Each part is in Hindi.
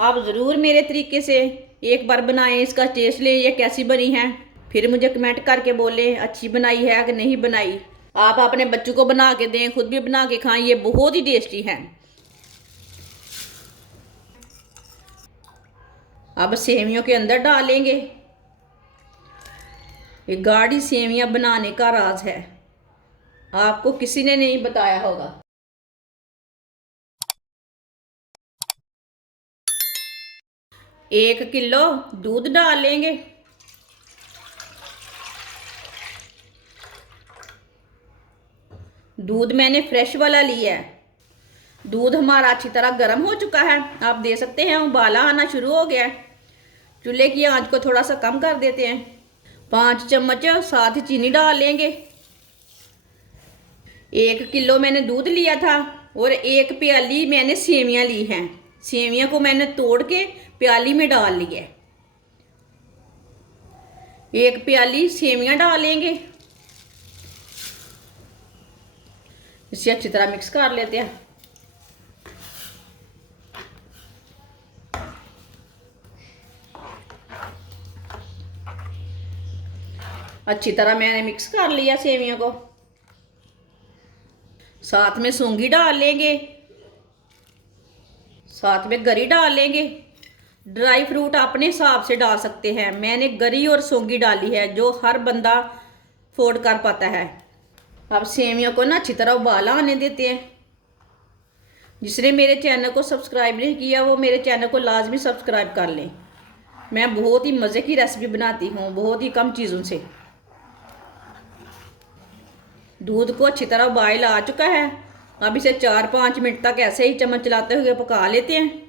आप ज़रूर मेरे तरीके से एक बार बनाएं, इसका टेस्ट लें ये कैसी बनी है, फिर मुझे कमेंट करके बोलें अच्छी बनाई है कि नहीं बनाई। आप अपने बच्चों को बना के दें, खुद भी बना के खाएं, ये बहुत ही टेस्टी है। अब सेवियों के अंदर डालेंगे। ये गाढ़ी सेवियां बनाने का राज है, आपको किसी ने नहीं बताया होगा। 1 किलो दूध डाल लेंगे। दूध मैंने फ्रेश वाला लिया है। दूध हमारा अच्छी तरह गर्म हो चुका है, आप दे सकते हैं उबाला आना शुरू हो गया है। चूल्हे की आंच को थोड़ा सा कम कर देते हैं। 5 चम्मच साथ ही चीनी डाल लेंगे। 1 किलो मैंने दूध लिया था और 1 प्याली मैंने सेवियां ली हैं। सेवियां को मैंने तोड़ के प्याली में डाल लिया है। 1 प्याली सेवियां डालेंगे। इसे अच्छी तरह मिक्स कर लेते हैं। अच्छी तरह मैंने मिक्स कर लिया सेवियों को। साथ में सूंगी डाल लेंगे, साथ में गरी डाल लेंगे। ड्राई फ्रूट अपने हिसाब से डाल सकते हैं, मैंने गरी और सूंगी डाली है जो हर बंदा अफोर्ड कर पाता है। अब सेवियों को ना अच्छी तरह उबाला आने देते हैं। जिसने मेरे चैनल को सब्सक्राइब नहीं किया वो मेरे चैनल को लाजमी सब्सक्राइब कर लें। मैं बहुत ही मज़े की रेसिपी बनाती हूँ, बहुत ही कम चीज़ों से। दूध को अच्छी तरह उबाल आ चुका है। अब इसे 4-5 मिनट तक ऐसे ही चम्मच चलाते हुए पका लेते हैं।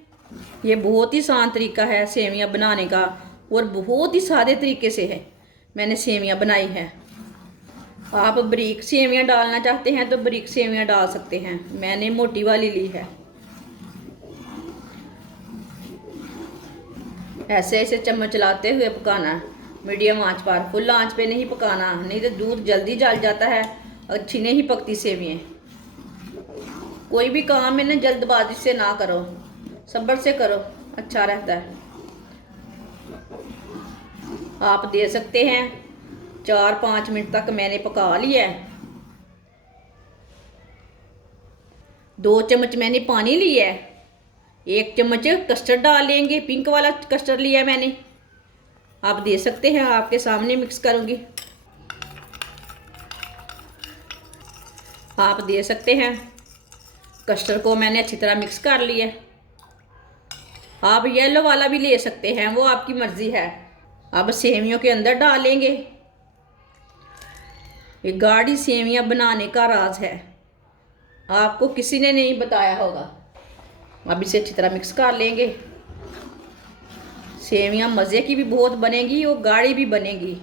ये बहुत ही आसान तरीका है सेवियां बनाने का और बहुत ही सादे तरीके से है मैंने सेवियां बनाई है। आप बारीक सेवियां डालना चाहते हैं तो बारीक सेवियां डाल सकते हैं, मैंने मोटी वाली ली है। ऐसे ऐसे चम्मच चलाते हुए पकाना है, मीडियम आंच पर। फुल आंच पे नहीं पकाना, नहीं तो दूध जल्दी जल जाता है, अच्छी नहीं पकती सेवियां। कोई भी काम है ना जल्दबाजी से ना करो, सब्र से करो, अच्छा रहता है। आप दे सकते हैं 4-5 मिनट तक मैंने पका लिया है। 2 चम्मच मैंने पानी लिया है। 1 चम्मच कस्टर्ड डाल लेंगे, पिंक वाला कस्टर्ड लिया मैंने। आप दे सकते हैं, आपके सामने मिक्स करूंगी। आप दे सकते हैं। कस्टर्ड को मैंने अच्छी तरह मिक्स कर लिया। आप येलो वाला भी ले सकते हैं, वो आपकी मर्जी है। अब सेवियों के अंदर डालेंगे। ये गाढ़ी सेवियां बनाने का राज है, आपको किसी ने नहीं बताया होगा। अब इसे अच्छी तरह मिक्स कर लेंगे। सेवियां मज़े की भी बहुत बनेगी और गाढ़ी भी बनेगी।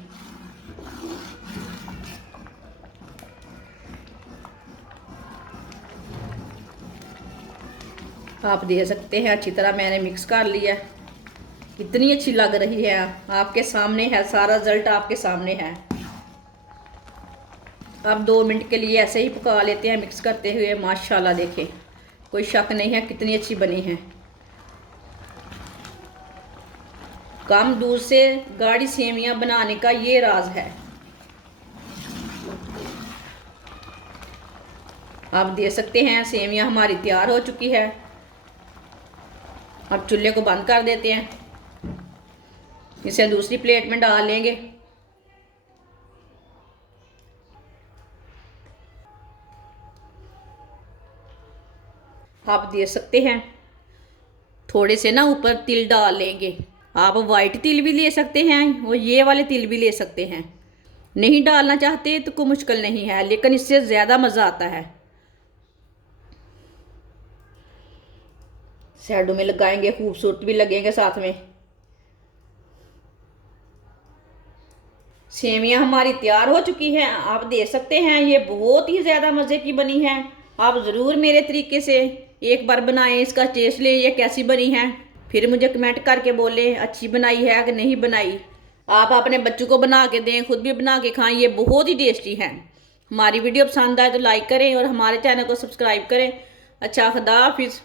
आप दे सकते हैं, अच्छी तरह मैंने मिक्स कर लिया। कितनी अच्छी लग रही है, आपके सामने है, सारा रिजल्ट आपके सामने है। अब 2 मिनट के लिए ऐसे ही पका लेते हैं मिक्स करते हुए। माशाल्लाह देखें, कोई शक नहीं है कितनी अच्छी बनी है। कम दूध से गाढ़ी सेवियां बनाने का ये राज है। आप दे सकते हैं, सेवियां हमारी तैयार हो चुकी है। अब चूल्हे को बंद कर देते हैं, इसे दूसरी प्लेट में डाल लेंगे। आप दे सकते हैं, थोड़े से ना ऊपर तिल डाल लेंगे। आप वाइट तिल भी ले सकते हैं और ये वाले तिल भी ले सकते हैं। नहीं डालना चाहते तो कोई मुश्किल नहीं है, लेकिन इससे ज़्यादा मज़ा आता है। शैडो में लगाएंगे, खूबसूरत भी लगेंगे साथ में। सेवियां हमारी तैयार हो चुकी हैं, आप दे सकते हैं। ये बहुत ही ज़्यादा मज़े की बनी है, आप ज़रूर मेरे तरीके से एक बार बनाएं, इसका टेस्ट लें ये कैसी बनी है, फिर मुझे कमेंट करके बोलें अच्छी बनाई है कि नहीं बनाई। आप अपने बच्चों को बना के दें, खुद भी बना के खाएं, ये बहुत ही टेस्टी है। हमारी वीडियो पसंद आए तो लाइक करें और हमारे चैनल को सब्सक्राइब करें। अच्छा, खुदा हाफिज़।